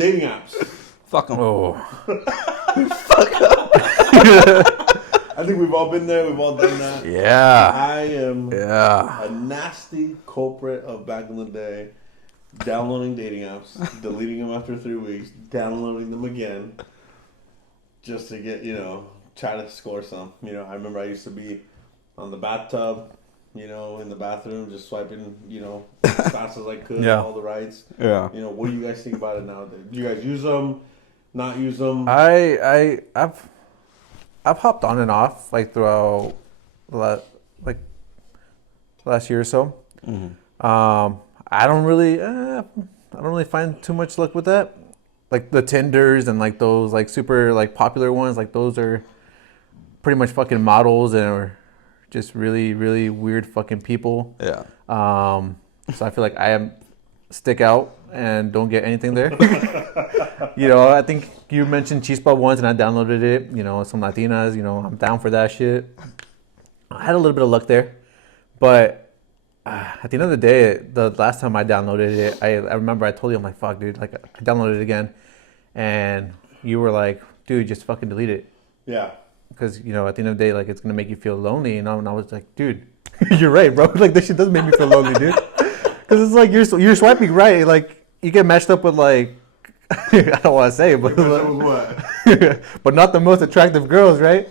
Dating apps. Fuck them. Oh. I think we've all been there. We've all done that. Yeah. I am Yeah. a nasty culprit of back in the day. Downloading dating apps, deleting them after 3 weeks, downloading them again, just to get, try to score some. I remember I used to be on the bathtub, in the bathroom, just swiping, as fast as I could, Yeah. all the rights. Yeah. What do you guys think about it nowadays? Do you guys use them? Not use them? I've hopped on and off like throughout the last year or so. Mm-hmm. I don't really find too much luck with that. Like the Tinders and like those like super like popular ones, like those are pretty much fucking models and are just really, really weird fucking people. Yeah. So I feel like I stick out and don't get anything there. I think you mentioned Chispa once and I downloaded it. Some Latinas, I'm down for that shit. I had a little bit of luck there. But at the end of the day, the last time I downloaded it, I remember I told you, I'm like, fuck, dude. Like, I downloaded it again. And you were like, dude, just fucking delete it. Yeah. Because, at the end of the day, like, it's going to make you feel lonely. And I was like, dude, you're right, bro. Like, this shit does make me feel lonely, dude. Because it's like you're swiping right. Like, you get matched up with, like, I don't want to say it, but but not the most attractive girls, right?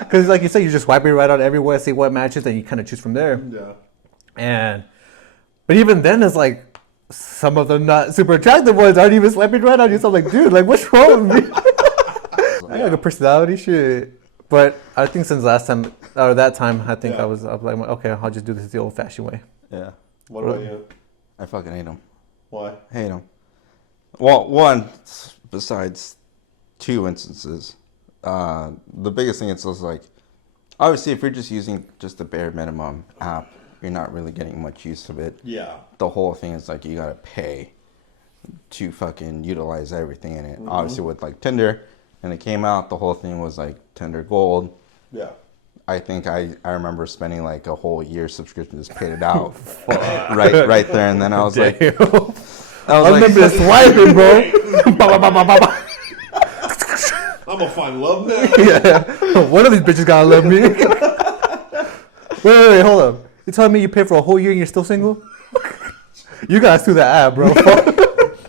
Because like you said, you're just swiping right on everywhere, see what matches, and you kind of choose from there. Yeah. But even then, it's like some of the not super attractive ones aren't even swiping right on you. So I'm like, dude, like what's wrong with me? I got a personality, shit. But I think since that time, I think I was like, okay, I'll just do this the old-fashioned way. Yeah. What about you? I fucking hate them. Why? Hate them. Well, one, besides two instances, the biggest thing is just like, obviously, if you're just using just the bare minimum app, you're not really getting much use of it. Yeah. The whole thing is like you gotta pay to fucking utilize everything in it. Mm-hmm. Obviously, with like Tinder, and it came out, the whole thing was like Tinder Gold. Yeah. I think I remember spending like a whole year subscription, just paid it out right there, and then I was like. I remember swiping, bro. I'm gonna find love now. Yeah. One of these bitches gotta love me. wait, hold up. You telling me you paid for a whole year and you're still single? You gotta sue that app, bro.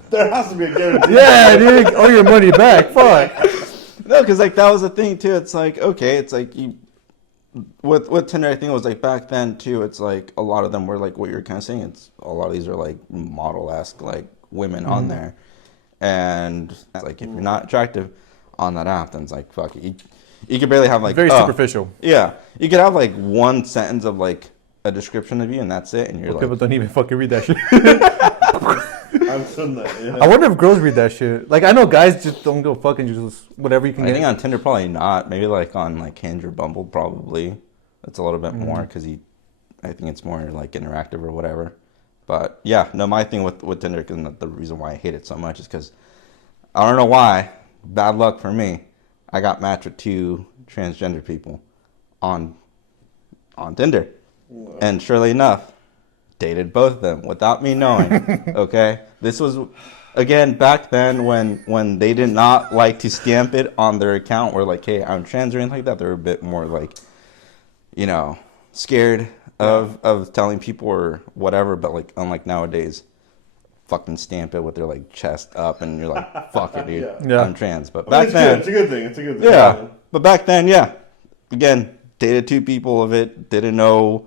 There has to be a guarantee. Yeah, dude. Owe your money back. Fuck. No, because like that was the thing too. It's like, okay, it's like you with Tinder, I think it was like back then too. It's like a lot of them were like what you're kind of saying. It's a lot of these are like model-esque like women on there, and it's like if you're not attractive on that app, then it's like fuck it. You could barely have like very superficial. Yeah, you could have like one sentence of like a description of you, and that's it. And you're people don't even fucking read that shit. I've done that. Yeah. I wonder if girls read that shit. Like I know guys just don't go fucking just whatever you can get. I think on Tinder probably not. Maybe like on like Hinge or Bumble probably. That's a little bit more because I think it's more like interactive or whatever. But yeah, no, my thing with Tinder and the reason why I hate it so much is because I don't know why. Bad luck for me. I got matched with 2 transgender people on Tinder, and surely enough, dated both of them without me knowing. Okay, this was again back then when they did not like to stamp it on their account or like, hey, I'm trans or anything like that. They're a bit more like, scared of telling people or whatever. But like unlike nowadays, fucking stamp it with their like chest up and you're like, fuck it, dude. Yeah. I'm trans. But back it's then, it's a good thing. It's a good thing. yeah. But back then, yeah. Again, dated 2 people of it. Didn't know.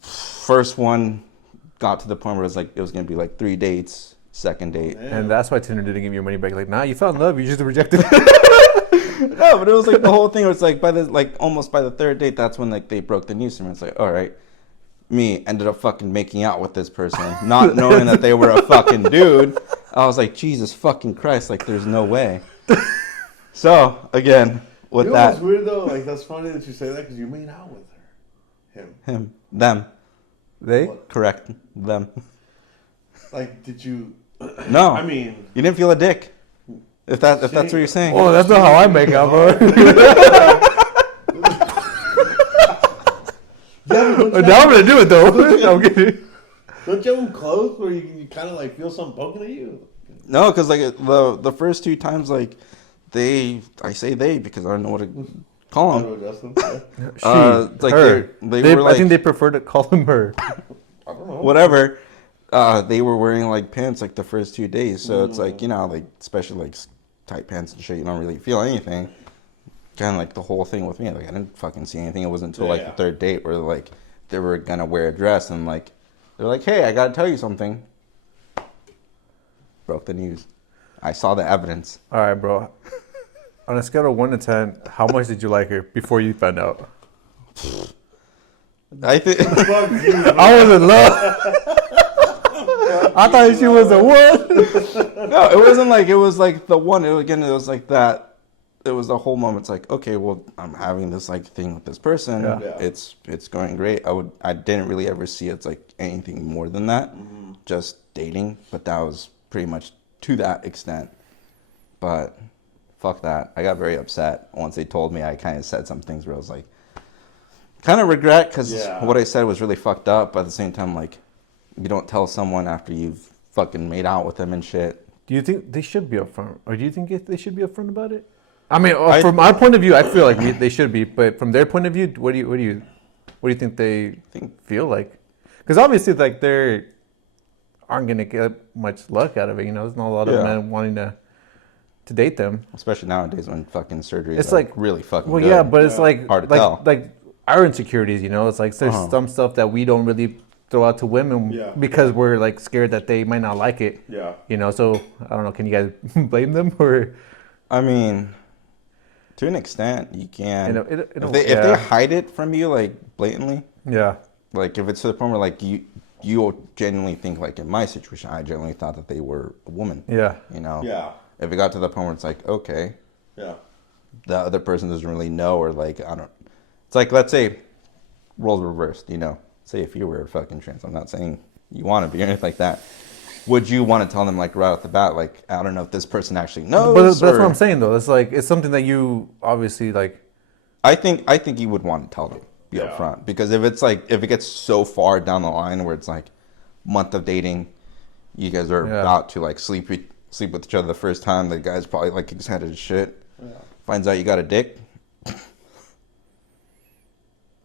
First one got to the point where it was gonna be like 3 dates. Second date, and that's why Tinder didn't give you your money back. Like, nah, you fell in love, you just rejected. No, but it was like the whole thing was like almost by the 3rd date, that's when like they broke the news to me. It's like, all right, me ended up fucking making out with this person, not knowing that they were a fucking dude. I was like, Jesus fucking Christ, like there's no way. So again, with that, what's weird though? Like that's funny that you say that because you made out with her, him, them, they, What? correct, them. Like, did you? No, I mean, you didn't feel a dick. If that's what you're saying. oh, that's not how I make out, bro. Now I'm gonna do it though. I'm kidding. Don't you have them close where you kind of like feel something poking at you? No, because like the first 2 times, like I say they because I don't know what to call I them. don't know, Justin. Yeah. Like her. they were I like think they prefer to call them her. I don't know. whatever. They were wearing like pants like the first 2 days, so it's like, you know, like especially like tight pants and shit, you don't really feel anything. Kind of like the whole thing with me, like I didn't fucking see anything. It wasn't until like Yeah. the third date where like they were gonna wear a dress and like they're like, hey, I gotta tell you something. Broke the news. I saw the evidence. All right, bro. On a scale of 1 to 10, how much did you like her before you found out? I think Fuck you, man. I was in love. I thought she was a what? no, it wasn't like it was like the one. It was like that. It was the whole moment. It's like, okay, well, I'm having this like thing with this person. Yeah. Yeah. It's going great. I didn't really ever see it's like anything more than that. Just dating, but that was pretty much to that extent. But fuck that. I got very upset once they told me. I kind of said some things where I was like, kind of regret because Yeah. what I said was really fucked up. But at the same time, like, you don't tell someone after you've fucking made out with them and shit. Do you think they should be upfront, or do you think they should be upfront about it? I mean, from our point of view, I feel like they should be, but from their point of view, what do you think they feel like? Because obviously, like they aren't gonna get much luck out of it. You know, there's not a lot of Yeah. men wanting to date them. Especially nowadays when fucking surgery It's is like- really fucking Well, good. yeah, but it's Yeah. like Hard to tell. like our insecurities. You know, it's like there's Uh-huh. some stuff that we don't really throw out to women Yeah. because we're like scared that they might not like it. Yeah. You know, so I don't know. Can you guys blame them or? I mean, to an extent, you can. You know, if they hide it from you like blatantly, yeah. like if it's to the point where like you genuinely think like in my situation, I genuinely thought that they were a woman. Yeah. You know. Yeah. If it got to the point where it's like, okay, Yeah. the other person doesn't really know, or like I don't. It's like, let's say roles reversed. You know, say if you were fucking trans, I'm not saying you want to be or anything like that. Would you want to tell them like right off the bat, like I don't know if this person actually knows? But that's or- what I'm saying though. It's like it's something that you obviously like. I think you would want to tell them be Yeah. upfront, because if it gets so far down the line where it's like month of dating, you guys are Yeah. about to like sleep with each other the first time, the guy's probably like excited as shit. Yeah. Finds out you got a dick.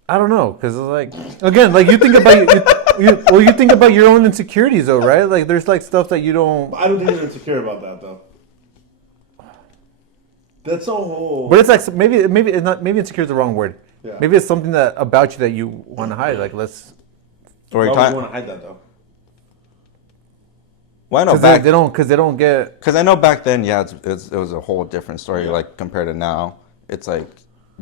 I don't know, because like again, like you think about you think about your own insecurities though, right? Like there's like stuff that you don't. I don't think you're insecure about that though. That's a whole. But it's like maybe it's not, maybe insecure is the wrong word. Yeah. Maybe it's something that about you that you want to hide. Like let's Or Why would time. you want to hide that though? Well, I know because back they don't get. because I know back then, yeah, it was a whole different story. Yeah. Like compared to now, it's like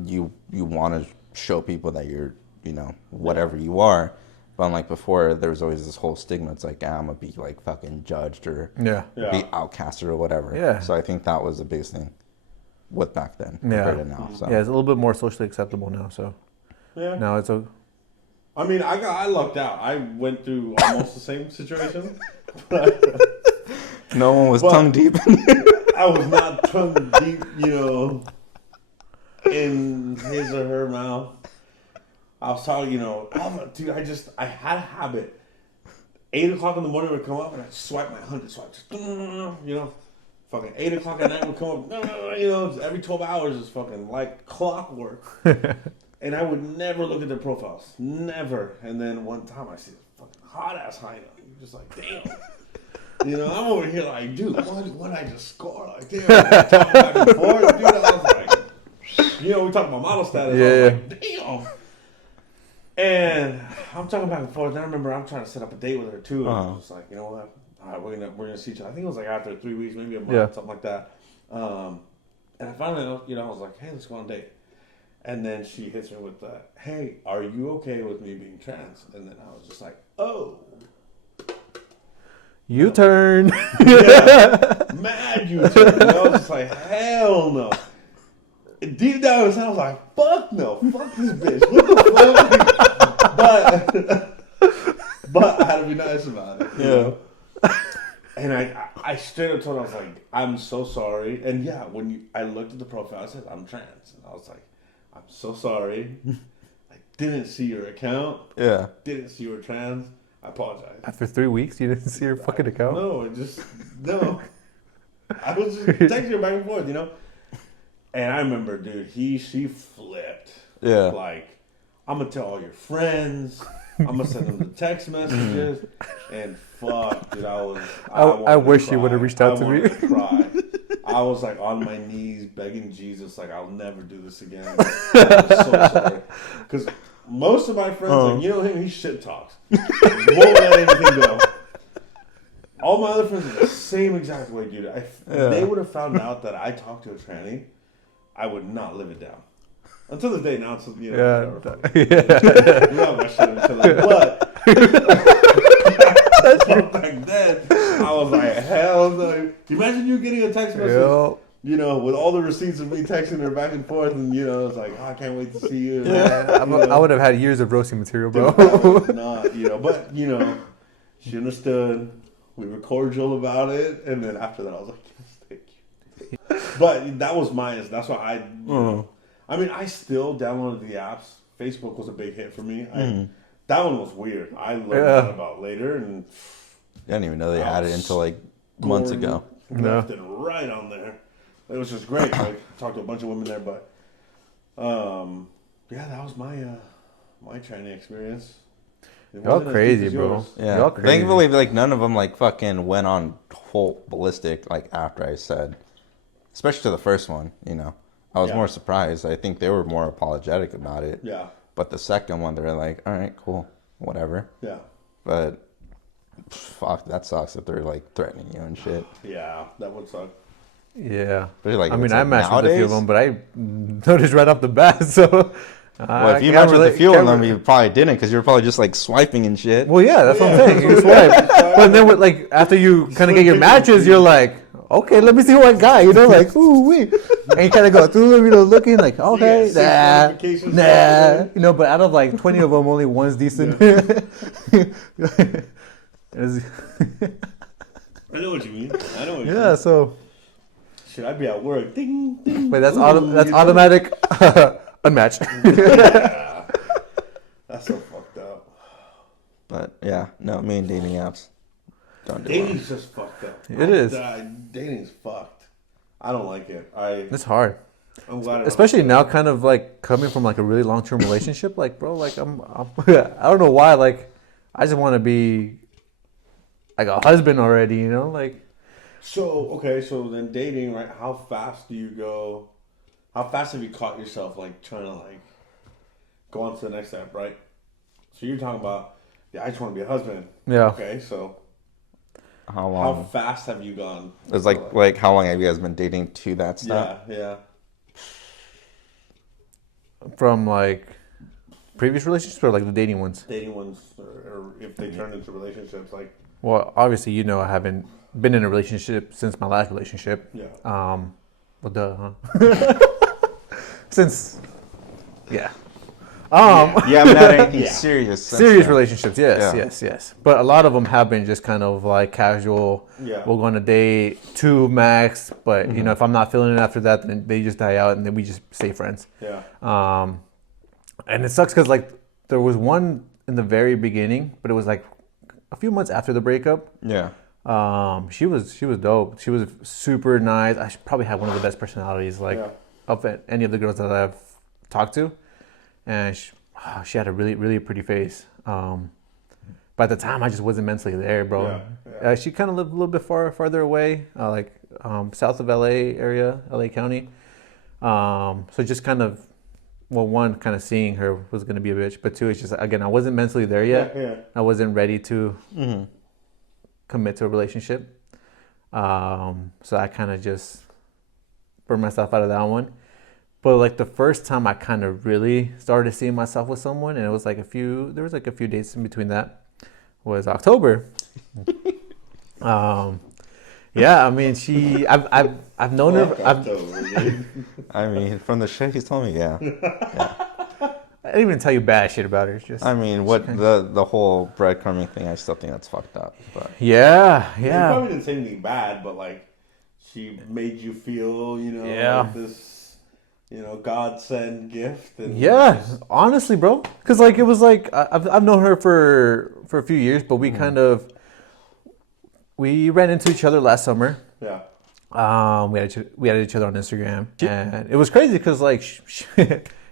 you want to show people that you're, you know, whatever you are. But unlike before, there was always this whole stigma. It's like, I'm gonna be like fucking judged or Yeah. Yeah. be outcasted or whatever. Yeah. So I think that was the biggest thing with back then Yeah. compared to now. So Yeah, it's a little bit more socially acceptable now. So Yeah. now it's a. I mean, I lucked out. I went through almost the same situation. no one was Well- tongue deep. I was not tongue deep, you know, in his or her mouth. I was talking, you know, dude, I had a habit. 8 o'clock in the morning would come up and I'd swipe my 100 swipes. You know, fucking 8 o'clock at night would come up, you know, every 12 hours is fucking like clockwork. And I would never look at their profiles. Never. And then one time I see this fucking hot ass Heino. You're just like, damn. You know, I'm over here like, dude, what I just score? Like, damn, talking back and forth. Dude, I was like, you know, we talking about model status. I was like, damn. And I'm talking back and forth. And I remember I'm trying to set up a date with her too. And I was just like, you know what? All right, we're gonna see each other. I think it was like after 3 weeks, maybe a month, Yeah. something like that. And I finally, you know, I was like, hey, let's go on a date. And then she hits me with the, hey, are you okay with me being trans? And then I was just like, oh. U-turn. Yeah, mad you two. And I was just like, hell no. And deep down inside, I was like, fuck no. Fuck this bitch. What the fuck? But I had to be nice about it. You know? And I straight up told her, I was like, I'm so sorry. And yeah, I looked at the profile, I said, I'm trans. And I was like, I'm so sorry. I didn't see your account. yeah. Didn't see you were trans. I apologize. After 3 weeks, you didn't see her fucking account? No, no. I was just texting her back and forth, And I remember, dude, she flipped. Yeah. Like, I'm gonna tell all your friends. I'm gonna send them the text messages. And fuck, dude, I wish you would have reached out to me. To cry. I was like on my knees begging Jesus, like, I'll never do this again. I was so sorry. Because most of my friends, like, him, he shit talks. Won't let anything go. All my other friends are the same exact way, dude. If they would have found out that I talked to a tranny, I would not live it down. Until this day, now it's, whatever. I'm not rushing until but back then, I was like, hell no. Imagine you getting a text message, with all the receipts of me texting her back and forth, and, it's like, I can't wait to see you. Yeah, I would have had years of roasting material, bro. Dude, not, but, she understood. We were cordial about it, and then after that, I was like, yes, thank you. But that was mine. That's why I still downloaded the apps. Facebook was a big hit for me. That one was weird. I learned that about later, and I didn't even know they had it until like months ago. Left it right on there. It was just great. I talked to a bunch of women there, but that was my China experience. Y'all crazy, bro. Yeah. Y'all crazy. Thankfully, like none of them like fucking went on whole ballistic like after I said, especially to the first one. I was more surprised. I think they were more apologetic about it. Yeah. But the second one, they're like, all right, cool, whatever. Yeah. But fuck, that sucks if they're like threatening you and shit. Yeah, that would suck. Yeah. Like, I mean, I like matched with a few of nowadays? them, but I noticed right off the bat. So, Well, if you matched with a few of them, you probably didn't because you were probably just like swiping and shit. Well, yeah, that's what I'm saying. You swipe, but then after you kind of get your matches, you're like, okay, let me see what guy. Like, ooh wee, and you kind of go through, looking like, okay, nah. But out of like 20 of them, only one's decent. I know what you mean. Yeah, so. Should I be at work? Ding, ding. But that's automatic unmatched. Yeah. That's so fucked up. But yeah, no, me and dating apps don't do Dating's just fucked up. It is. Dating's fucked. I don't like it. It's hard. I'm glad. Especially now, kind of like coming from like a really long-term relationship. Like, bro, like I'm I don't know why. Like, I just want to be like a husband already. Like. So then dating, right? How fast do you go? How fast have you caught yourself like trying to like go on to the next step, right? So you're talking about, I just want to be a husband. Yeah. Okay, so How long? how fast have you gone? It's like how long have you guys been dating to that stuff? Yeah. From like previous relationships or like the dating ones? Dating ones, or if they turn into relationships, like. Well, obviously, I haven't been in a relationship since my last relationship. Yeah. Well, duh, huh? Since, yeah. You haven't had anything Yeah. serious. since Serious then. relationships, yes, Yeah. yes. But a lot of them have been just kind of like casual. Yeah. We'll go on a date, 2 max. But if I'm not feeling it after that, then they just die out, and then we just stay friends. Yeah. And it sucks because like there was one in the very beginning, but it was like a few months after the breakup. Yeah. She was dope. She was super nice. I probably had one of the best personalities of any of the girls that I've talked to, and she had a really really pretty face. But at the time, I just wasn't mentally there, bro. Yeah. She kind of lived a little bit farther away, south of LA area, LA County. So just kind of, one, kind of seeing her was gonna be a bitch, but two, it's just again I wasn't mentally there yet. Yeah. I wasn't ready to commit to a relationship. So I kind of just burned myself out of that one. But like the first time I kind of really started seeing myself with someone, and it was like there was a few dates in between that, was October. Yeah, I mean, I've known her. I mean, from the shit he's told me, yeah. I didn't even tell you bad shit about her. It's just, I mean, the whole breadcrumbing thing, I still think that's fucked up. But yeah. You probably didn't say anything bad, but like she made you feel, like this godsend gift. And Yeah, honestly, bro. Because like it was like I've known her for a few years, but we kind of we ran into each other last summer. Yeah. We had each other on Instagram, and it was crazy because like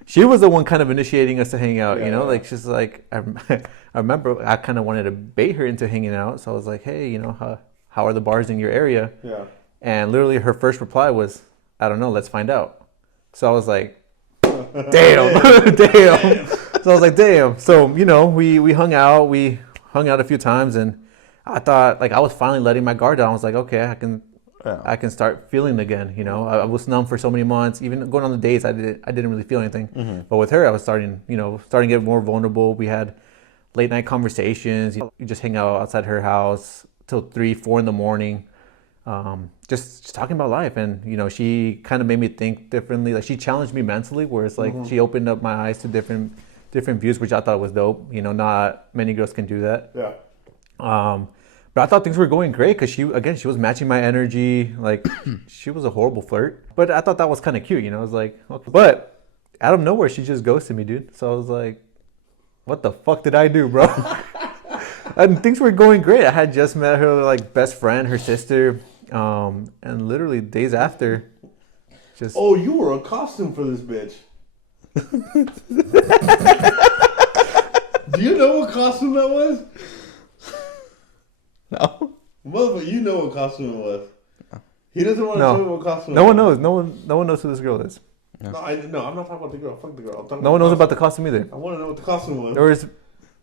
she was the one kind of initiating us to hang out. Yeah, yeah. Like she's like I remember I kind of wanted to bait her into hanging out, so I was like, hey, how are the bars in your area? Yeah. And literally her first reply was, I don't know, let's find out. So I was like, damn, damn. So I was like, damn. So, we hung out a few times, and I thought like I was finally letting my guard down. I was like, okay, I can start feeling again. I was numb for so many months. Even going on the dates, I didn't really feel anything. Mm-hmm. But with her, I was starting to get more vulnerable. We had late night conversations. We just hang out outside her house till 3-4 in the morning. Just talking about life, and she kind of made me think differently. Like she challenged me mentally, where it's like she opened up my eyes to different views, which I thought was dope. Not many girls can do that. Yeah. But I thought things were going great because she was matching my energy. Like she was a horrible flirt, but I thought that was kind of cute. I was like, okay. But out of nowhere, she just ghosted me, dude. So I was like, what the fuck did I do, bro? And things were going great. I had just met her like best friend, her sister. And literally days after, just Oh, you were a costume for this bitch. Do you know what costume that was? No. Motherfucker, you know what costume it was. He doesn't want to No. tell me what costume no it one was. knows. No one knows who this girl is. No, I'm not talking about the girl. Fuck the girl. I'm talking No one knows the about the costume either. costume. I want to know what the costume was. There was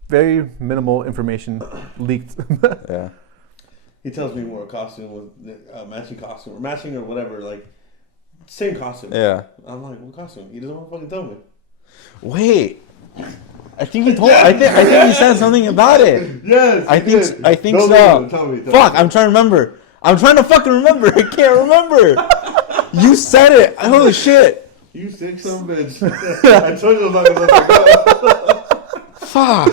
very minimal information leaked. Yeah. He tells me more costume with matching costume or matching or whatever, like same costume. Yeah. I'm like, what costume? He doesn't want to fucking tell me. Wait. I think he told. I think he said something about it. Yes. I he think. did. I think Don't so. leave it. Tell me. Fuck. I'm trying to remember. I'm trying to fucking remember. I can't remember. You said it. Holy shit. You sick son of a bitch. I told you I was not gonna let that go. Fuck.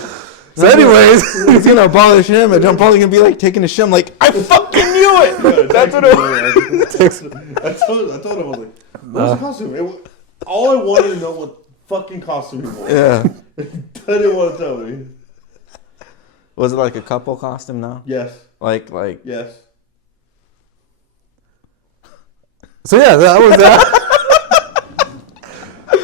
So anyways, It's gonna abolish him, and I'm probably gonna be like taking a shim. Like I fucking knew it. That's what it was. I told him, I was like, what was the costume? All I wanted to know what fucking costume he wore. Yeah. I didn't want to tell me. Was it like a couple costume now? Yes. Like. Yes. so yeah, that was that.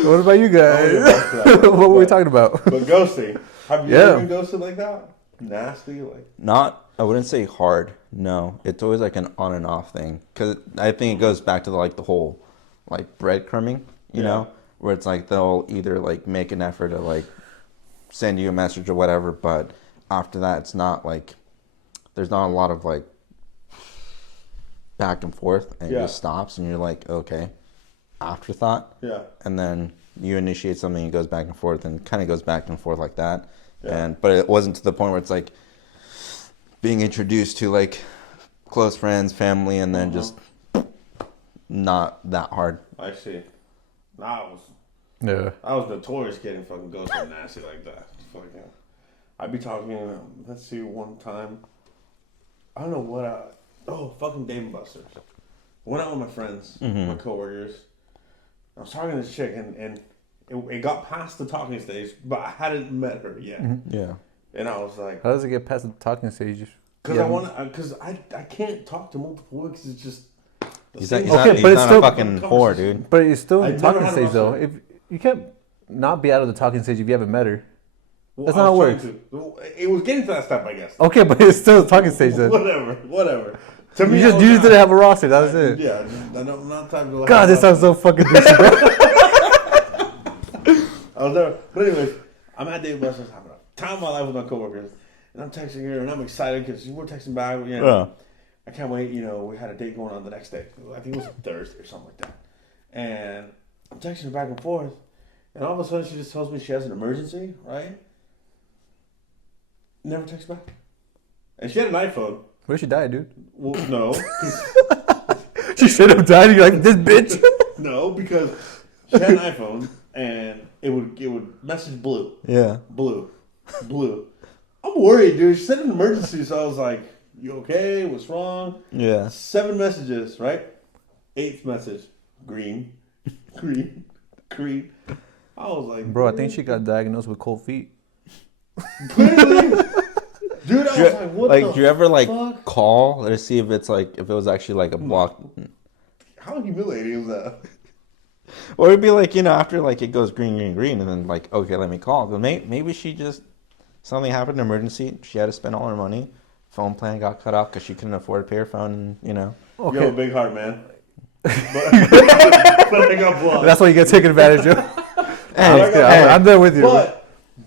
What about you guys? What were we talking about? But ghosting. Have you Yeah. ever been ghosted like that? Nasty, like. Not, I wouldn't say hard. No, it's always like an on and off thing. Cause I think it goes back to the whole like breadcrumbing, you Yeah. know, where it's like they'll either like make an effort to like send you a message or whatever, but after that, it's not like there's not a lot of like back and forth, and it Yeah. just stops, and you're like, okay, afterthought, Yeah. and then you initiate something, it goes back and forth, and kind of goes back and forth like that. Yeah. But it wasn't to the point where it's like being introduced to like close friends, family, and then just not that hard. I see. Nah, Yeah. I was notorious getting fucking ghosted nasty like that. Fucking. I'd be talking, let's see, one time. I don't know what fucking Dave and Buster's. Went out with my friends, my coworkers. I was talking to this chick, and it got past the talking stage, but I hadn't met her yet. Yeah. And I was like, How does it get past the talking stage? because I can't talk to multiple women because it's just. the He's same- not, Okay, he's but it's not still- a fucking whore, dude. But it's still in I've the never talking had a stage though. roster. If you can't not be out of the talking stage if you haven't met her. Well, That's I not how was it trying to. It was getting to that step, I guess. Okay, but it's still the talking stage then. Whatever. To You me, just I was didn't not- have a roster. That was it. Yeah, I'm not time to. God, this sounds so fucking douchey, bro. I was there, but anyways, I'm at Dave Buster's having a time of my life with my coworkers, and I'm texting her, and I'm excited because we're texting back. You know, Yeah. I can't wait. You know, we had a date going on the next day. I think it was a Thursday or something like that. And I'm texting her back and forth, and all of a sudden she just tells me she has an emergency. Right? Never texts back. And she had an iPhone. What if she died, dude? Well, no, 'cause- She should have died. You're like, this bitch. no, because she had an iPhone, and it would message Yeah. blue. I'm worried, dude. She said an emergency, so I was like, "You okay? What's wrong?" Yeah. 7 messages, right? 8th message, green. green. I was like, Bro, I think she got diagnosed with cold feet. clearly. Dude, I was like, what like, the do you ever like fuck? call to see if it's like if it was actually like a block? How humiliating was that? Or it'd be like, after like it goes green, green, green, and then like, okay, let me call. But maybe she just something happened, an emergency. She had to spend all her money. Phone plan got cut off because she couldn't afford to pay her phone. And You have a big heart, man. But I got blocked. That's why you get taken advantage of. Hey, I'm there with you.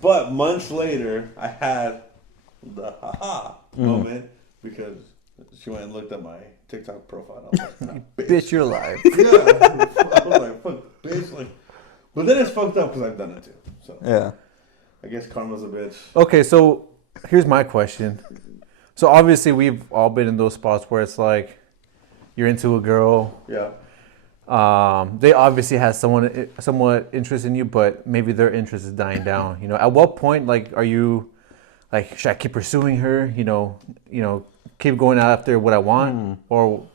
But months later, I had the haha moment because she went and looked at my TikTok profile. And I was like, nah, Bitch, you're alive. Yeah. I was like, fuck, bitch. Like, but then it's fucked up because I've done it too. So yeah. I guess karma's a bitch. Okay, so here's my question. So obviously we've all been in those spots where it's like you're into a girl. Yeah. They obviously have somewhat interest in you, but maybe their interest is dying down. At what point, like, are you, like, should I keep pursuing her? Keep going after what I want, or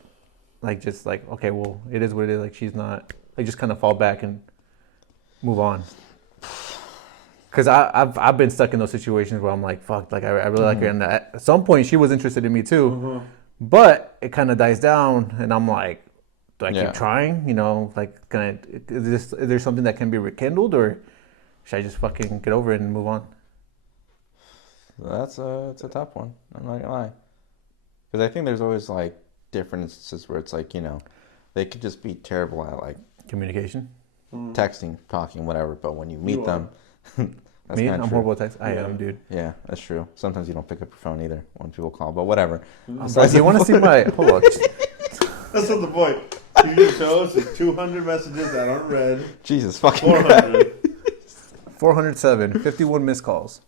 like just like, okay, well, it is what it is. Like, she's not. Like, just kind of fall back and move on. Because I've been stuck in those situations where I'm like, fuck, like I really like her, and at some point she was interested in me too, but it kind of dies down, and I'm like, do I keep trying? Like, is there something that can be rekindled, or should I just fucking get over it and move on? It's a tough one. I'm not gonna lie, because I think there's always like different instances where it's like they could just be terrible at like Communication. texting, talking, whatever. But when you meet them, that's Me, kinda I'm true. horrible at text. I am, dude. Yeah, that's true. Sometimes you don't pick up your phone either when people call, but whatever. So, do you want to see my? Hold on. That's not the point. You can show us 200 messages that aren't read. Jesus fucking 400. 407, 51 missed calls.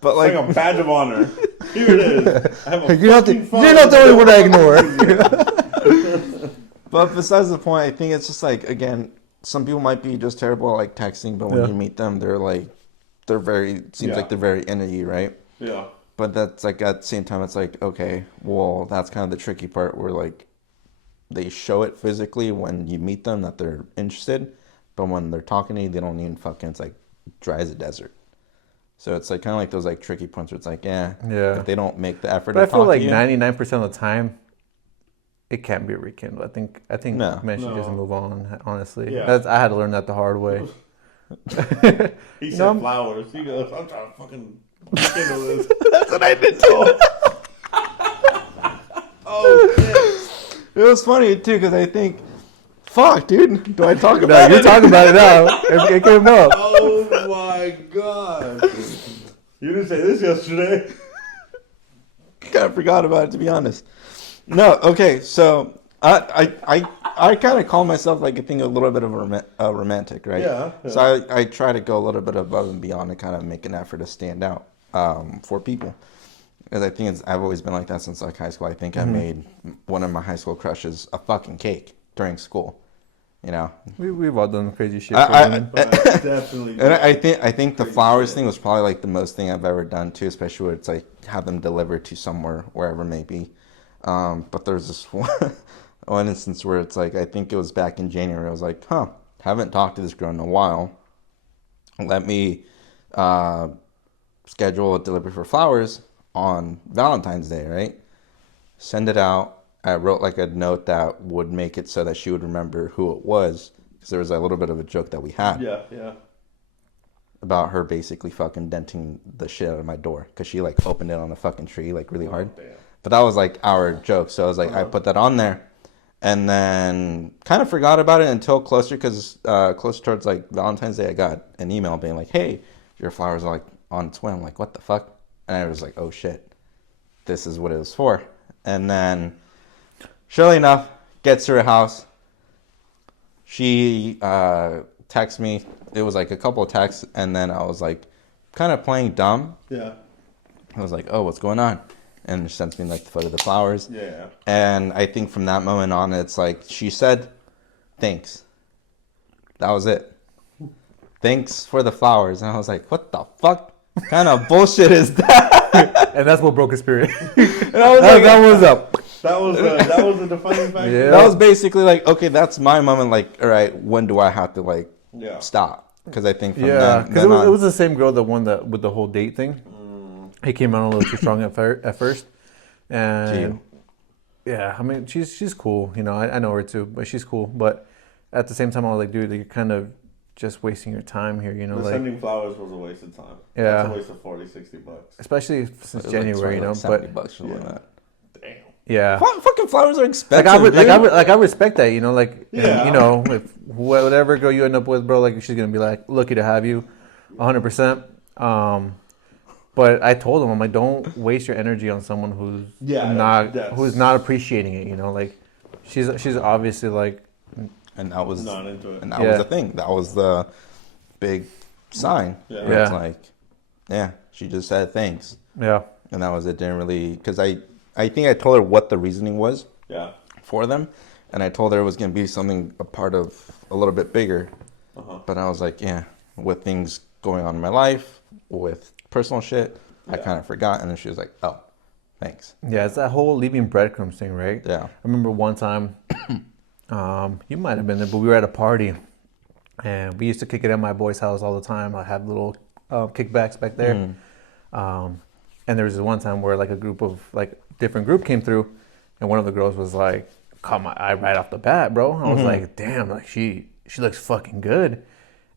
But Like a badge of honor. Here it is. I have a You're not fucking phone. the only one I ignore. But besides the point, I think it's just like, again, some people might be just terrible at like texting, but when Yeah. you meet them, they're very, seems like they're very into you, right? Yeah. But that's like at the same time, it's like, okay, well, that's kind of the tricky part where like they show it physically when you meet them that they're interested, but when they're talking to you, they don't even fucking, it's like dry as a desert. So it's like kind of like those like tricky points where it's like, yeah, if they don't make the effort But to I feel talk like to you, 99% of the time, it can't be rekindled. I think No. men should just No. move on. Honestly, Yeah. I had to learn that the hard way. He said No. flowers. He goes, I'm trying to fucking kindle this. that's what I did too. Oh, shit. It was funny too because I think, fuck, dude, do I talk No, about you're it? talking about it now. It came up. Oh, my God. You didn't say this yesterday. Kind of forgot about it, to be honest. No, okay, so I kind of call myself like I think a little bit of a romantic, right? Yeah. So I try to go a little bit above and beyond and kind of make an effort to stand out for people. Because I think I've always been like that since like high school. I think I made one of my high school crushes a fucking cake during school. We've all done crazy shit. I- for I- women. But definitely. And I think the Crazy flowers shit. thing was probably like the most thing I've ever done too, especially where it's like have them delivered to somewhere, wherever it may be. But there's this one instance where it's like, I think it was back in January. I was like, haven't talked to this girl in a while. Let me schedule a delivery for flowers on Valentine's Day, right? Send it out. I wrote like a note that would make it so that she would remember who it was. Because there was a little bit of a joke that we had. Yeah. About her basically fucking denting the shit out of my door because she like opened it on a fucking tree like really hard. Damn. But that was like our joke, so I was like, I put that on there, and then kind of forgot about it until closer closer towards like Valentine's Day, I got an email being like, "Hey, your flowers are like on its way." I'm like, "What the fuck?" And I was like, "Oh shit, this is what it was for." And then, surely enough, gets to her house. She texts me. It was like a couple of texts, and then I was like, kind of playing dumb. Yeah. I was like, "Oh, what's going on?" And she sends me like the photo of the flowers. Yeah. And I think from that moment on, it's like she said, "Thanks." That was it. Thanks for the flowers. And I was like, "What the fuck kind of bullshit is that?" And that's what broke his spirit. And I was that, like, that was up. That was the defining factor. Yeah. That was basically like, okay, that's my moment. Like, all right, when do I have to like Yeah. stop? Because I think from Yeah, then, because it was the same girl, the one that with the whole date thing. He came out a little too strong at first, and yeah, I mean she's cool. You know, I know her too, but she's cool. But at the same time, I was like, dude, you're kind of just wasting your time here. You know, The like sending flowers was a waste of time. Yeah. That's a waste of $40-$60. especially since It was January, you know. like But $70 or Yeah. like that. Damn. yeah, Fucking flowers are like expensive. I respect that, you know, like and, Yeah. you know, if whatever girl you end up with, bro, like she's gonna be like lucky to have you, 100%. But I told him, I'm like, don't waste your energy on someone who's not appreciating it, you know, like she's obviously like and that was Not into it. and that was the thing. That was the big sign. Yeah. Where It's Yeah. like, yeah, she just said thanks, yeah, and that was it. Didn't really because I think I told her what the reasoning was Yeah. for them, and I told her it was gonna be something a part of a little bit bigger. Uh-huh. But I was like, yeah, with things going on in my life, with personal shit, I Yeah. kind of forgot. And then she was like, oh, thanks. yeah. It's that whole leaving breadcrumbs thing, right? Yeah. I remember one time, you might have been there, but we were at a party, and we used to kick it at my boy's house all the time. I had little kickbacks back there, and there was this one time where like a group of like different group came through, and one of the girls was like, caught my eye right off the bat, bro. I was like, damn, like she looks fucking good,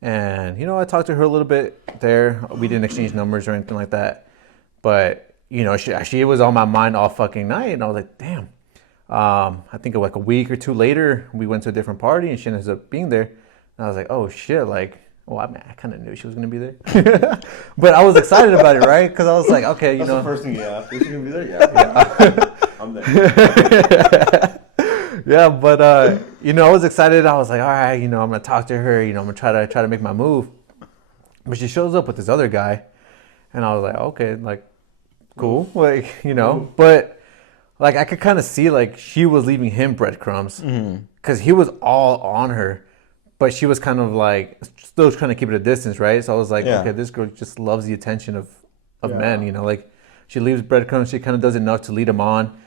and you know I talked to her a little bit there. We didn't exchange numbers or anything like that, but you know she was on my mind all fucking night, and I was like, damn. I think like a week or two later, we went to a different party, and she ended up being there. And I was like, oh shit, like, well, I mean, I kind of knew she was gonna be there, but I was excited about it, right? Because I was like, okay, you That's know, the first thing you asked. Is she gonna be there? Yeah. I'm there. yeah. But you know, I was excited. I was like, all right, you know, I'm gonna talk to her. You know, I'm gonna try to make my move. But she shows up with this other guy, and I was like, okay, like, cool, like, you know, but. Like, I could kind of see, like, she was leaving him breadcrumbs. Because he was all on her. But she was kind of, like, still trying to keep it a distance, right? So I was like, Yeah. okay, this girl just loves the attention of Yeah. men, you know? Like, she leaves breadcrumbs. She kind of does enough to lead him on.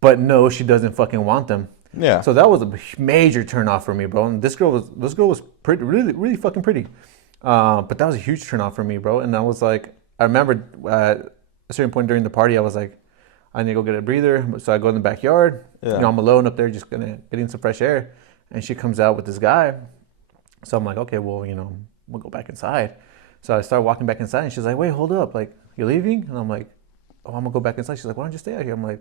But no, she doesn't fucking want them. Yeah. So that was a major turnoff for me, bro. And this girl was pretty, really, really fucking pretty. But that was a huge turnoff for me, bro. And I was like, I remember at a certain point during the party, I was like, I need to go get a breather. So I go in the backyard. Yeah. You know, I'm alone up there just getting some fresh air. And she comes out with this guy. So I'm like, okay, well, you know, we'll go back inside. So I start walking back inside, and she's like, wait, hold up. Like, you're leaving? And I'm like, oh, I'm going to go back inside. She's like, why don't you stay out here? I'm like,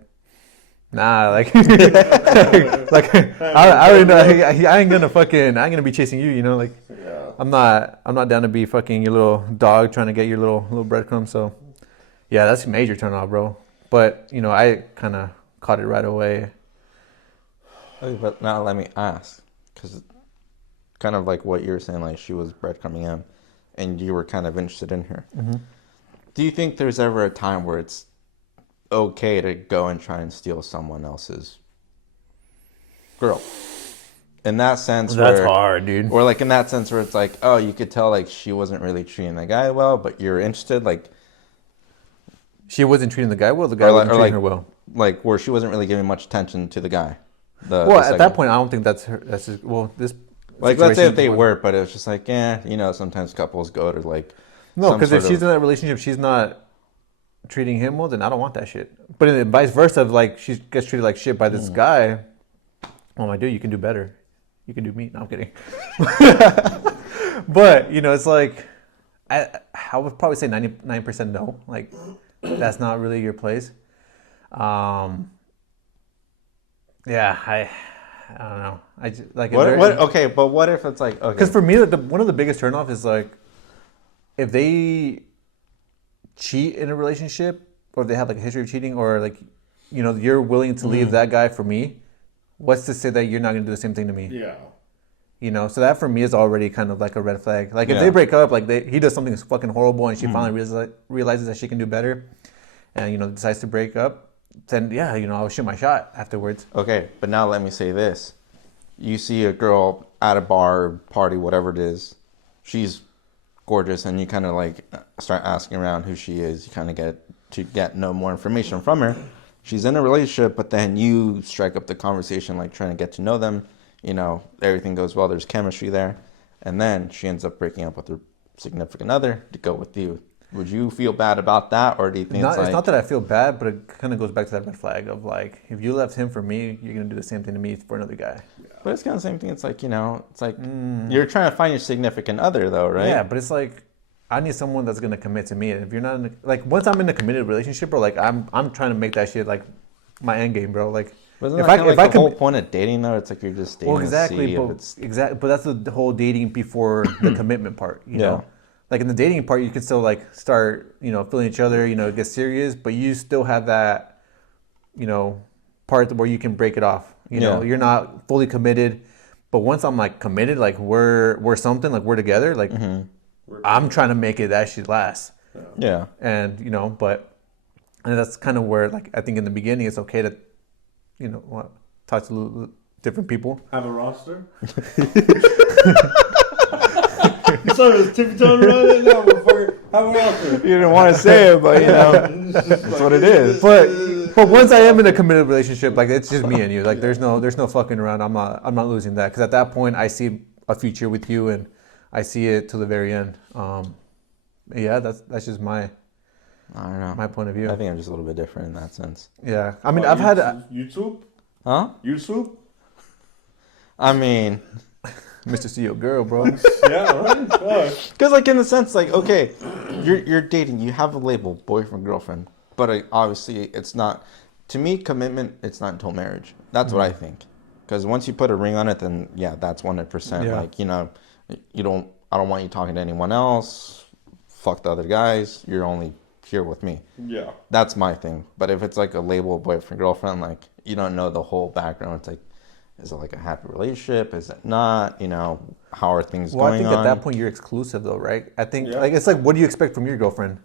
nah, like, like I already know, I ain't gonna be chasing you, you know, like, Yeah. I'm not down to be fucking your little dog trying to get your little breadcrumbs. So, yeah, that's a major turn off, bro. But, you know, I kind of caught it right away. Okay, but now let me ask, because kind of like what you were saying, like she was breadcrumbing him, and you were kind of interested in her. Do you think there's ever a time where it's okay to go and try and steal someone else's girl? In that sense, That's where, hard, dude. or like in that sense where it's like, oh, you could tell like she wasn't really treating the guy well, but you're interested, like She wasn't treating the guy well. The guy wasn't treating her well. like where she wasn't really giving much attention to the guy. Well, the at second. that point, I don't think that's her. That's his, well, this. Like, let's say if situation they was- were, but it was just like, yeah, you know, sometimes couples go to like. No, some because if sort she's of- in that relationship, she's not treating him well, then I don't want that shit. But in the vice versa, if like she gets treated like shit by this guy, well, my dude, you can do better. You can do me. No, I'm kidding. But you know, it's like I would probably say 99% no. Like that's not really your place. Yeah, I don't know. I just, like if What, they're- what? Okay, but what if it's like okay? because for me, one of the biggest turnoff is like if they cheat in a relationship, or if they have like a history of cheating, or like you know you're willing to leave that guy for me. What's to say that you're not gonna do the same thing to me? Yeah. You know, so that for me is already kind of like a red flag. Like if Yeah. they break up, like he does something fucking horrible, and she finally realizes that she can do better, and you know decides to break up, then yeah, you know I'll shoot my shot afterwards. Okay, but now let me say this: you see a girl at a bar, party, whatever it is, she's gorgeous, and you kind of like start asking around who she is. You kind of get to know more information from her. she's in a relationship, but then you strike up the conversation, like trying to get to know them. Everything goes well. There's chemistry there, and then she ends up breaking up with her significant other to go with you. Would you feel bad about that, or do you think It's not that I feel bad, but it kind of goes back to that red flag of like, if you left him for me, you're gonna do the same thing to me for another guy. But it's kind of the same thing. It's like, you're trying to find your significant other, though, right? Yeah, but it's like, I need someone that's gonna commit to me. And if you're not once I'm in a committed relationship, bro, like I'm trying to make that shit like my end game, bro. Like, Wasn't that kind of like the whole point of dating, though? It's like you're just dating. well, exactly, but that's the whole dating before the commitment part. You know, like in the dating part, you can still like start, feeling each other, get serious, but you still have that, part where you can break it off. You're not fully committed, but once I'm like committed, like we're something, like we're together, like I'm trying to make it that shit last. Yeah. And and that's kind of where, like, I think in the beginning it's okay to, talk to different people. Have a roster. You saw us tiptoeing around it now. Have a roster. You didn't want to say it, but that's what it is. But once I am in a committed relationship, like it's just me and you. Like there's no fucking around. I'm not losing that, because at that point I see a future with you, and I see it to the very end. Yeah, that's just my. I don't know. My point of view. I think I'm just a little bit different in that sense. Yeah, I mean, I've had YouTube. Huh? YouTube. I mean, Mr. CEO girl, bro. Yeah, right. Because like in the sense, like, okay, you're dating, you have a label, boyfriend, girlfriend, but obviously it's not. To me, commitment, it's not until marriage. That's what I think. Because once you put a ring on it, then yeah, that's 100%. Yeah. Like, I don't want you talking to anyone else. Fuck the other guys. You're only here with me. Yeah. That's my thing. But if it's like a label, boyfriend, girlfriend, like you don't know the whole background. It's like, is it like a happy relationship? Is it not? How are things going on? I think at that point you're exclusive though, right? I think like it's like, what do you expect from your girlfriend?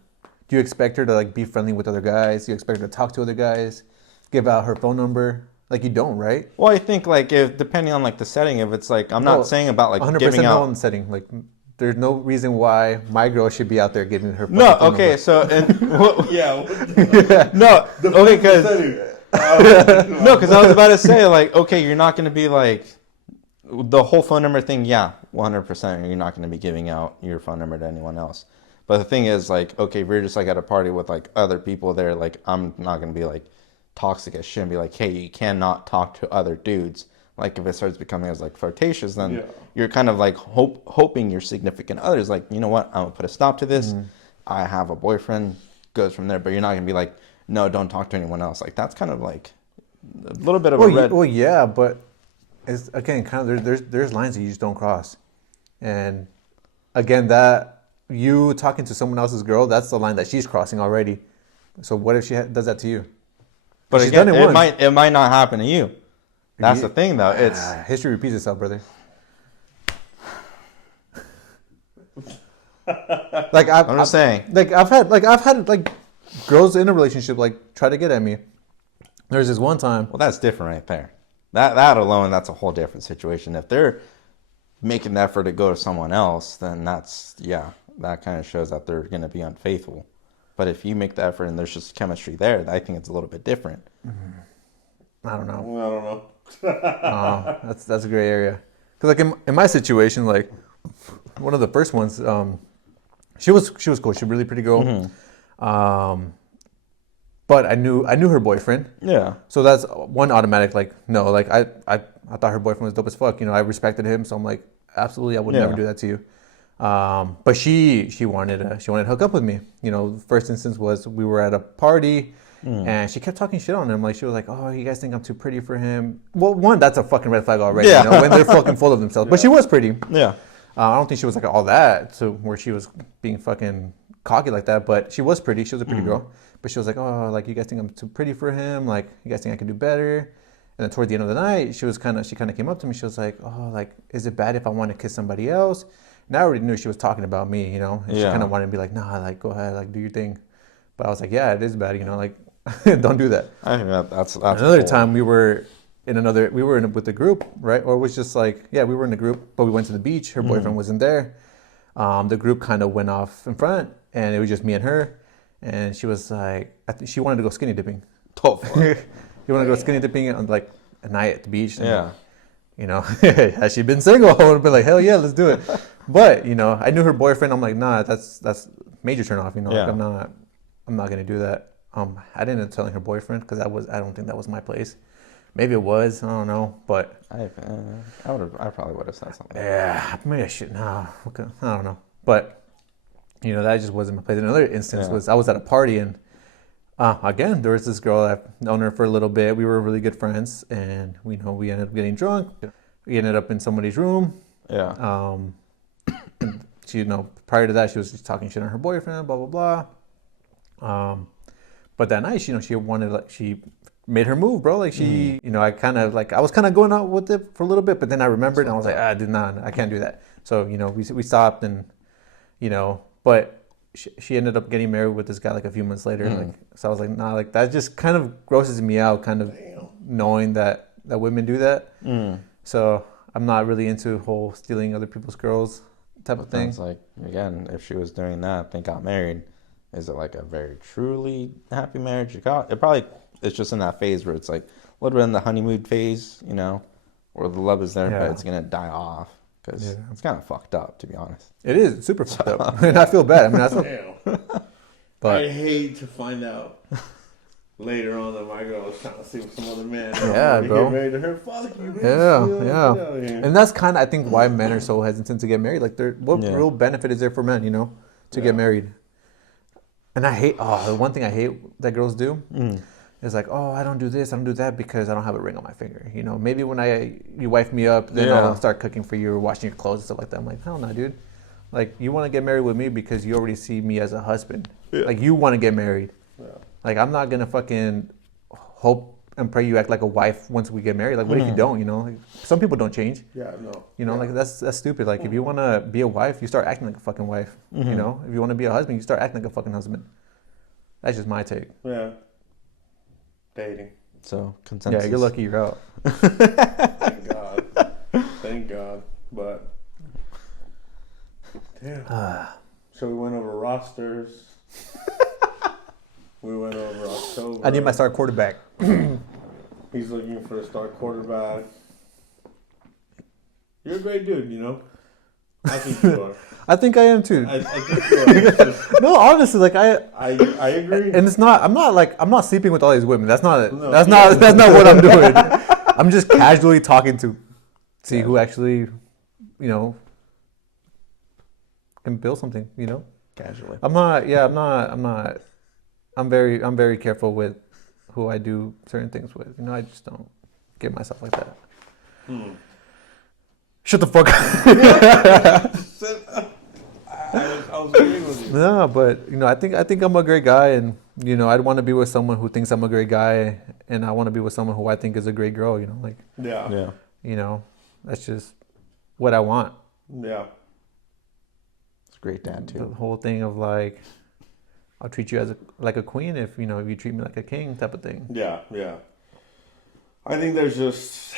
Do you expect her to like be friendly with other guys? Do you expect her to talk to other guys? Give out her phone number? Like, you don't, right? Well, I think like if depending on like the setting, if it's like I'm not saying about like 100% giving out. no in the setting. Like, there's no reason why my girl should be out there giving her phone No, phone okay, number. so Yeah. no, okay, because no, because I was about to say like, okay, you're not going to be like the whole phone number thing. Yeah, 100%. You're not going to be giving out your phone number to anyone else. But the thing is, like, okay, if you're just like at a party with like other people there, like I'm not going to be like toxic as shit and be like, hey, you cannot talk to other dudes. Like if it starts becoming as like flirtatious, then you're kind of like hoping your significant other's like, you know what, I'm gonna put a stop to this. I have a boyfriend, goes from there. But you're not gonna be like, no, don't talk to anyone else. Like that's kind of like a little bit of a red. Well, yeah, but it's again kind of there's lines that you just don't cross, and again that you talking to someone else's girl, that's the line that she's crossing already. So what if she does that to you? But she's again, done it once. it might not happen to you. That's the thing, though. It's history repeats itself, brother. Like I'm just saying. Like I've had girls in a relationship like try to get at me. There's this one time. Well, that's different right there. That alone, that's a whole different situation. If they're making the effort to go to someone else, then that kind of shows that they're going to be unfaithful. But if you make the effort and there's just chemistry there, I think it's a little bit different. I don't know. I don't know. That's a gray area. Cause like in my situation, like one of the first ones, she was cool. She was a really pretty girl. But I knew her boyfriend. Yeah. So that's one automatic. Like no, like I thought her boyfriend was dope as fuck. I respected him. So I'm like, absolutely, I would never do that to you. But she wanted to hook up with me. The first instance was we were at a party. And she kept talking shit on him. Like, she was like, oh, you guys think I'm too pretty for him? Well, one, that's a fucking red flag already, when they're fucking full of themselves. But she was pretty. Yeah. I don't think she was like all that to where she was being fucking cocky like that. But she was pretty. She was a pretty girl. But she was like, oh, like, you guys think I'm too pretty for him? Like, you guys think I can do better? And then toward the end of the night, she kind of came up to me. She was like, oh, like, is it bad if I want to kiss somebody else? And I already knew she was talking about me, And she kind of wanted to be like, nah, like, go ahead, like, do your thing. But I was like, yeah, it is bad, like, don't do that. I think that's another time we were with the group, right? Or it was just like, we were in a group, but we went to the beach. Her boyfriend wasn't there. The group kind of went off in front, and it was just me and her. And she was like, she wanted to go skinny dipping. Oh, fuck. You want to go skinny dipping on like a night at the beach? And, Yeah. you know, has she been single? I would have been like, hell yeah, let's do it. But you know, I knew her boyfriend. I'm like, nah, that's major turn off. You know, Yeah. like, I'm not gonna do that. I didn't end up telling her boyfriend because I don't think that was my place. Maybe it was. I don't know, but I probably would have said something. yeah, maybe I should. No, okay, I don't know. But you know, that just wasn't my place. Another instance Yeah. was I was at a party and again there was this girl. I've known her for a little bit. We were really good friends, and we ended up getting drunk. We ended up in somebody's room. Yeah. And she, you know, prior to that, she was just talking shit on her boyfriend, blah blah blah. But that night, she wanted, like, she made her move, bro. Like she, you know, I was kind of going out with it for a little bit, but then I remembered and I was like, I can't do that. So you know, we stopped and, you know, but she ended up getting married with this guy like a few months later. Like, so I was like, nah, like that just kind of grosses me out, kind of knowing that women do that. So I'm not really into whole stealing other people's girls type of thing. Sounds like, again, if she was doing that, then got married, is it like a very truly happy marriage you got? It's just in that phase where it's like a little bit in the honeymoon phase, you know, where the love is there, Yeah. but it's gonna die off because Yeah. it's kind of fucked up, to be honest. It is super fucked up, and I feel bad. I mean, that's not, Damn. but I hate to find out later on that my girl was trying to sleep with some other man. Yeah, You bro. Get married to her. Fuck you, bitch. Yeah, You know, yeah. get out of here. and that's kind of, I think, why men are so hesitant to get married. Like, what Yeah. real benefit is there for men, you know, to Yeah. get married? And I hate, the one thing I hate that girls do is like, oh, I don't do this, I don't do that because I don't have a ring on my finger. You know, maybe when you wife me up, then Yeah. I'll start cooking for you or washing your clothes and stuff like that. I'm like, hell no, dude. Like, you want to get married with me because you already see me as a husband. Yeah. Like, you want to get married. Yeah. Like, I'm not gonna fucking hope and pray you act like a wife once we get married. Like, what if you don't? You know, like, some people don't change. Yeah, no. You know, Yeah. like that's stupid. Like, if you want to be a wife, you start acting like a fucking wife. You know, if you want to be a husband, you start acting like a fucking husband. That's just my take. Yeah. Dating. So consensus. Yeah, you're lucky you're out. Thank God. Thank God. But yeah. So we went over rosters. We went over October. I need my star quarterback. He's looking for a star quarterback. You're a great dude, you know. I think you are. I think I am too. I think you are. It's just- No, honestly, like I agree. and it's not. I'm not sleeping with all these women. That's not. No. That's not what I'm doing. I'm just casually talking to see who actually, you know, can build something. You know. Casually. I'm not. Yeah, I'm not. I'm very careful with who I do certain things with. You know, I just don't give myself like that. Shut the fuck up. I was agreeing with you. No, but you know, I think I'm a great guy, and you know, I'd want to be with someone who thinks I'm a great guy, and I want to be with someone who I think is a great girl. You know, like, Yeah. Yeah. you know, that's just what I want. Yeah. It's a great dad, The too. whole thing of like, I'll treat you as like a queen if you know if you treat me like a king type of thing. Yeah. Yeah. I think there's just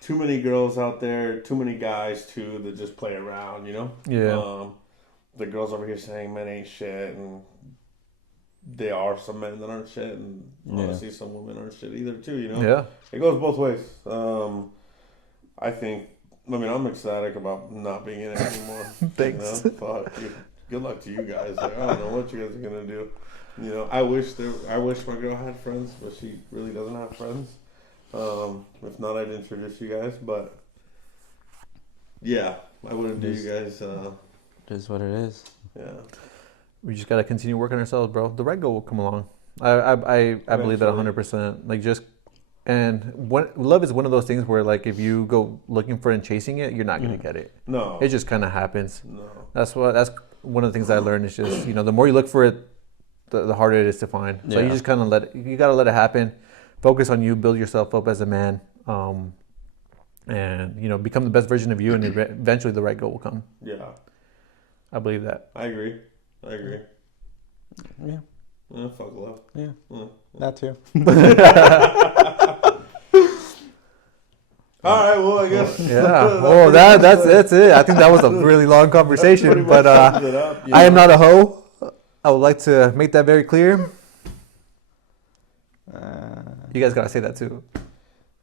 too many girls out there, too many guys too that just play around, you know? Yeah. The girls over here saying men ain't shit, and there are some men that aren't shit, and honestly some women aren't shit either too, you know? Yeah. It goes both ways. I'm ecstatic about not being in it anymore. Thanks. You know? Fuck. Good luck to you guys. Like, I don't know what you guys are gonna do. You know, I wish my girl had friends, but she really doesn't have friends. If not, I'd introduce you guys. But yeah, I wouldn't do you guys. It is what it is. Yeah. We just gotta continue working ourselves, bro. The right girl will come along. I believe that Eventually. 100%. Like love is one of those things where like if you go looking for it and chasing it, you're not gonna get it. No. It just kind of happens. No. That's one of the things I learned is just, you know, the more you look for it, the harder it is to find. So you Yeah. just kind of you gotta let it happen. Focus on you, build yourself up as a man, and you know, become the best version of you, and eventually the right girl will come. Yeah. I believe that. I agree. Yeah. Fuck love. Yeah. Mm. That, too. All right. Well, I guess. Yeah. Oh, that's it. I think that was a really long Pretty conversation, much but sums it up, you I am know? not a hoe. I would like to make that very clear. You guys gotta say that too.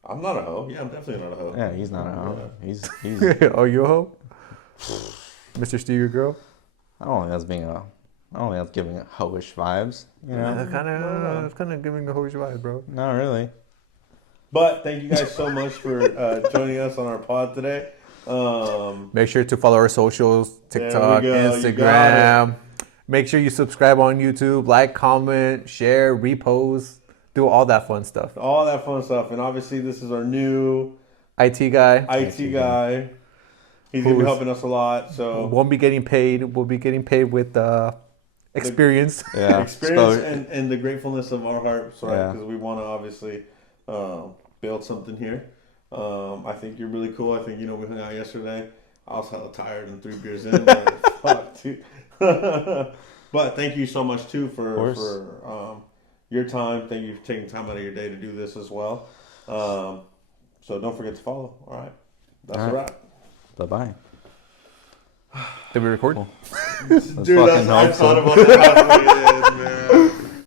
I'm not a hoe. Yeah, I'm definitely not a hoe. Yeah, he's not a hoe. He's Oh, you a hoe? Mr. Steal Your Girl? I don't think that's giving it hoish vibes. You know? It's kind of giving a hoish vibe, bro. Not really. But thank you guys so much for joining us on our pod today. Make sure to follow our socials, TikTok, There we go. You got Instagram. Make sure you subscribe on YouTube, like, comment, share, repost, do all that fun stuff. All that fun stuff. And obviously, this is our new IT guy IT guy. He's going to be helping us a lot. So won't be getting paid. We'll be getting paid with experience. Yeah. experience and the gratefulness of our hearts, right? Yeah. Because we want to obviously build something here. I think you're really cool. I think, we hung out yesterday. I was hella tired and 3 beers in. But fuck, dude. But thank you so much, too, for your time. Thank you for taking time out of your day to do this as well. So don't forget to follow. All right. That's a wrap. Bye-bye. Did we record? Let's Dude, fucking I hope thought so. about that halfway in, man.